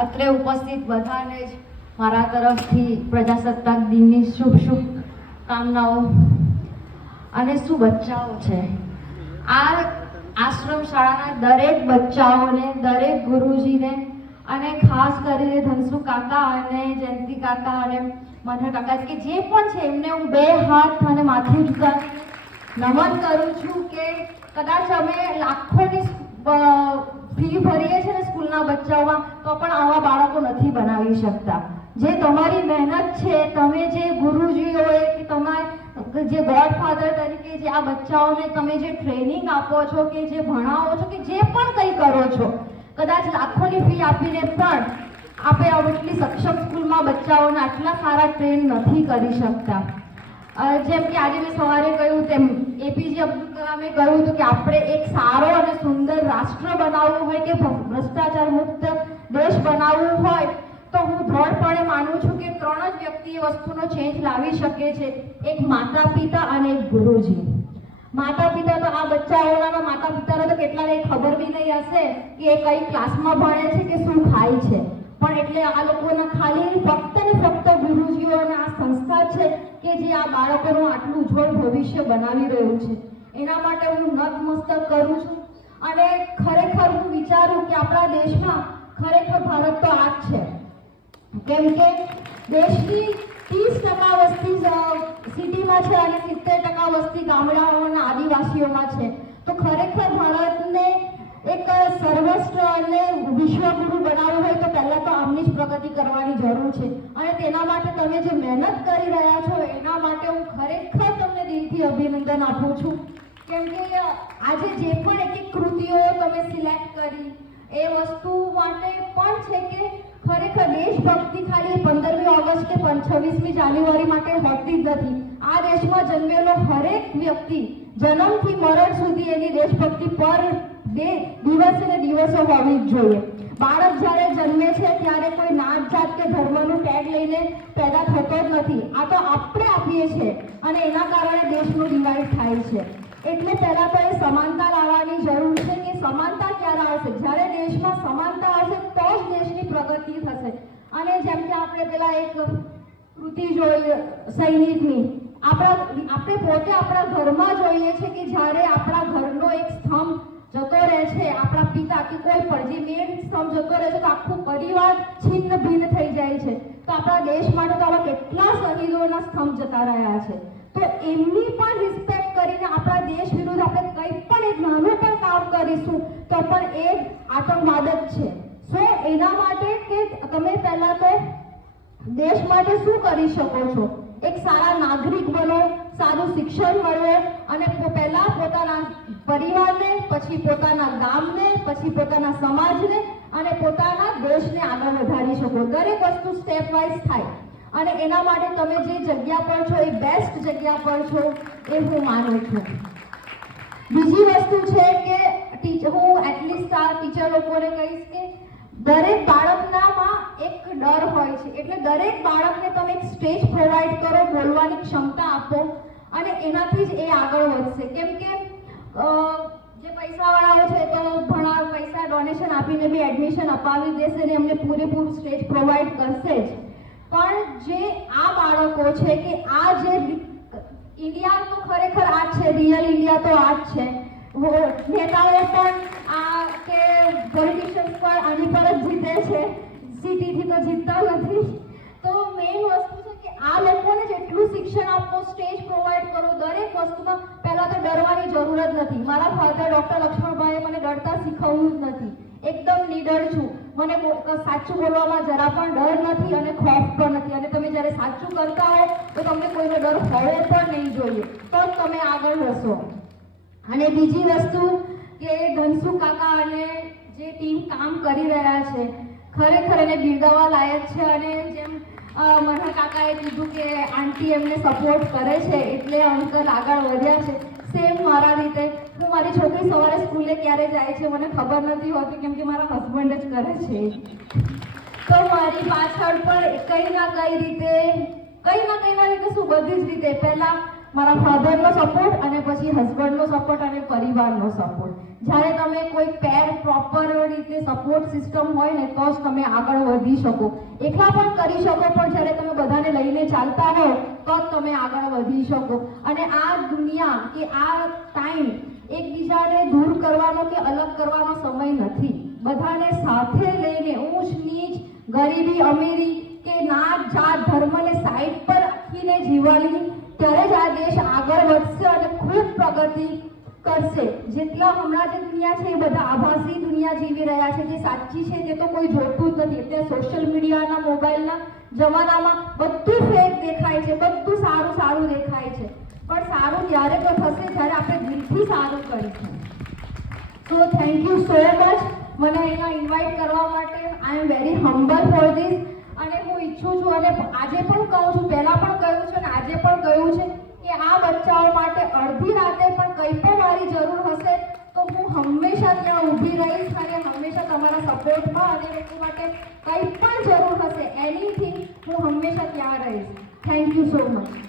અત્રે ઉપસ્થિત બધાને જ મારા તરફથી પ્રજાસત્તાક દિનની શુભ કામનાઓ. અને શું બચ્ચાઓ છે, આ આશ્રમ શાળાના દરેક બચ્ચાઓને, દરેક ગુરુજીને અને ખાસ કરીને ધનસુ કાકા અને જયંતિ કાકા અને મનહર કાકા કે જે પણ છે એમને હું બે હાથ અને માથું ઝુકાવી નમન કરું છું કે કદાચ અમે લાખોની ફી ભરીએ છીએ ને સ્કૂલના બચ્ચાઓમાં, તો પણ આવા બાળકો નથી બનાવી શકતા. જે તમારી મહેનત છે, તમે જે ગુરુજીઓએ કે તમારે જે ગોડફાધર તરીકે જે આ બચ્ચાઓને તમે જે ટ્રેનિંગ આપો છો, કે જે ભણાવો છો, કે જે પણ કંઈ કરો છો, કદાચ લાખોની ફી આપીને પણ આપણે આટલી સક્ષમ સ્કૂલમાં બચ્ચાઓને આટલા સારા ટ્રેન નથી કરી શકતા. જેમ કે આજે મેં સવારે કહ્યું તેમ એપીજે અબ્દુલ કલામે કહ્યું હતું કે આપણે એક સારો અને સુંદર રાષ્ટ્ર બનાવવું હોય કે ભ્રષ્ટાચાર મુક્ત દેશ બનાવવું હોય તો હું દ્રઢપણે માનું છું કે ત્રણ જ વ્યક્તિ એ વસ્તુનો ચેન્જ લાવી શકે છે. એક માતા પિતા અને એક ગુરુજી. માતા પિતા તો આ બચ્ચાઓના માતા પિતાને તો કેટલાને ખબર બી નહીં હશે કે એ કઈ ક્લાસમાં ભણે છે કે શું ખાય છે, પણ એટલે આ લોકોના ખાલી ફક્ત ને ફક્ત ગુરુજીઓના આ સંસ્થા છે કે જે આ બાળકોનું આટલું ઉજ્જવળ ભવિષ્ય બનાવી રહ્યું છે. એના માટે હું નતમસ્તક કરું છું. અને ખરેખર હું વિચારું કે આપણા દેશમાં ખરેખર ભારત તો આ જ છે, કેમ કે દેશની 30% વસ્તી સિટીમાં છે અને 70% વસ્તી ગામડાઓના આદિવાસીઓમાં છે. તો ખરેખર ભારતને એક સર્વશ્રેષ્ઠ અને વિશ્વગુરુ બનાવવું હોય તો પહેલા તો આમની જ પ્રગતિ કરવાની જરૂર છે. અને તેના માટે તમે જે મહેનત કરી રહ્યા છો એના માટે હું ખરેખર તમને દિલથી અભિનંદન આપું છું. કેમ કે આજે જે પણ એક કૃતિઓ તમે સિલેક્ટ કરી એ વસ્તુ માટે પણ છે કે ખરેખર દેશભક્તિ ખાલી 15મી ઓગસ્ટ કે 26મી જાન્યુઆરી માટે હોતી જ નથી. આ દેશમાં જન્મેલો હરેક વ્યક્તિ જન્મથી મરણ સુધી એની દેશભક્તિ પર દિવસે ને દિવસો હોવી જ જોઈએ. બાળક જ્યારે જન્મે છે ત્યારે કોઈ નાત જાત કે ધર્મનું ટેગ લઈને પેદા થતો જ નથી. આ તો આપણે આપીએ છીએ અને એના કારણે દેશનું ડિવાઇડ થાય છે. એટલે પહેલા તો એ સમાનતા લાવવાની જરૂર છે કે સમાનતા ક્યારે આવશે, જ્યારે દેશમાં સમાનતા આવશે તો જ દેશની પ્રગતિ થશે. અને જેમ કે આપણે પેલા એક કૃતિ જોઈ સૈનિકની, આપણે પોતે આપણા ઘરમાં જોઈએ છે કે જ્યારે આપણા ઘરનો એક સ્તંભ જતો રહે છે, આપણા પિતા કે કોઈ પણ જે મેન સ્તંભ જતો રહે છે તો આખું પરિવાર છિન્ન ભિન્ન થઈ જાય છે. તો આપણા દેશ માટે તો આવા કેટલા શહીદોના સ્તંભ જતા રહ્યા છે. તો એમની પણ રિસ્પેક્ટ કરીને આપણા દેશ વિરુદ્ધ આપણે કંઈ પણ એક નાનું પણ કામ કરીશું તો પણ એ આતંકવાદ જ છે. સો એના માટે કે તમે પહેલા તો દેશ માટે શું કરી શકો છો, એક સારા નાગરિક બનો, સારું શિક્ષણ મળે અને પહેલા પોતાના પરિવારને, પછી પોતાના ગામને, પછી પોતાના સમાજને અને પોતાના દેશને આગળ વધારી શકો. દરેક વસ્તુ સ્ટેપ વાઇઝ થાય અને એના માટે તમે જે જગ્યા પર છો એ બેસ્ટ જગ્યા પર છો એ હું માનું છું. બીજી વસ્તુ છે કે હું એટલીસ્ટ આ ટીચર લોકોને કહીશ કે દરેક બાળકનામાં એક ડર હોય છે, એટલે દરેક બાળકને તમે એક સ્ટેજ પ્રોવાઈડ કરો, બોલવાની ક્ષમતા આપો અને એનાથી જ એ આગળ વધશે. કેમ કે જે પૈસાવાળાઓ છે તો પૈસા ડોનેશન આપીને બી એડમિશન અપાવી દેશે ને એમને પૂરેપૂરું સ્ટેજ પ્રોવાઈડ કરશે જ, પણ જે આ બાળકો છે કે આ જે ઇન્ડિયા તો ખરેખર આ જ છે, રિયલ ઇન્ડિયા તો આ જ છે. નેતાઓ પણ આ કે પોલિટિશિયન્સ પણ આની પર જ જીતે છે, સિટીથી તો જીતતા નથી. તો મેઇન વસ્તુ છે કે આ લોકોને જેટલું શિક્ષણ આપો, સ્ટેજ પ્રોવાઈડ કરો, દરેક વસ્તુમાં પહેલા તો ડરવાની જરૂર જ નથી. મારા ફાધર ડૉક્ટર લક્ષ્મણભાઈએ મને ડરતા શીખવ્યું જ નથી. એકદમ નિડર છું, મને સાચું બોલવામાં જરા પણ ડર નથી અને ખોફ પણ નથી. અને તમે જ્યારે સાચું કરતા હો તો તમને કોઈનો ડર હોવો પણ નહીં જોઈએ, તો જ તમે આગળ વધશો. અને બીજી વસ્તુ કે ધનસુ કાકા અને જે ટીમ કામ કરી રહ્યા છે ખરેખર એને બિરદાવવા લાયક છે. અને જેમ મનહર કાકાએ કીધું કે આંટી એમને સપોર્ટ કરે છે એટલે અંકલ આગળ વધ્યા છે, સેમ મારા રીતે હું મારી છોકરી સવારે સ્કૂલે ક્યારે જાય છે મને ખબર નથી હોતી, કેમ કે મારા હસબન્ડ જ કરે છે. તો મારી પાછળ પણ કંઈ ના કંઈ રીતે શું બધી જ રીતે પહેલા મારા ફાધરનો સપોર્ટ અને પછી હસબન્ડનો સપોર્ટ અને પરિવારનો સપોર્ટ. જ્યારે તમે કોઈ પેર પ્રોપર રીતે સપોર્ટ સિસ્ટમ હોય ને તો જ તમે આગળ વધી શકો. એકલા પણ કરી શકો પણ જ્યારે તમે બધાને લઈને ચાલતા હો તો જ તમે આગળ વધી શકો. અને આ દુનિયા કે આ ટાઈમ એકબીજાને દૂર કરવાનો કે અલગ કરવાનો સમય નથી. બધાને સાથે લઈને ઊંચ નીચ, ગરીબી અમીરી કે નાત જાત ધર્મને સાઈડ પર રાખીને જીવવાની ત્યારે જ આ દેશ આગળ વધશે અને ખૂબ પ્રગતિ કરશે. જેટલા હમણાં જે દુનિયા છે એ બધા આભાસી દુનિયા જીવી રહ્યા છે. જે સાચી છે તે તો કોઈ જોતું જ નથી. એટલે સોશિયલ મીડિયાના મોબાઈલના જમાનામાં બધું ફેક દેખાય છે, બધું સારું સારું દેખાય છે. પણ સારું ત્યારે તો થશે જ્યારે આપણે દિલથી સારું કરીશું. So thank you so much મને અહીંયા ઇન્વાઇટ કરવા માટે. I am very humble for this. અને હું ઈચ્છું છું અને આજે પણ કહું છું, પહેલાં પણ કહ્યું છે અને આજે પણ કહ્યું છે કે આ બચ્ચાઓ માટે અડધી રાતે પણ કંઈ પણ મારી જરૂર હશે તો હું હંમેશા ત્યાં ઊભી રહીશ અને હંમેશા તમારા સપોર્ટમાં અને લોકો માટે કંઈ પણ જરૂર હશે એનીથિંગ હું હંમેશા ત્યાં રહીશ. Thank you so much.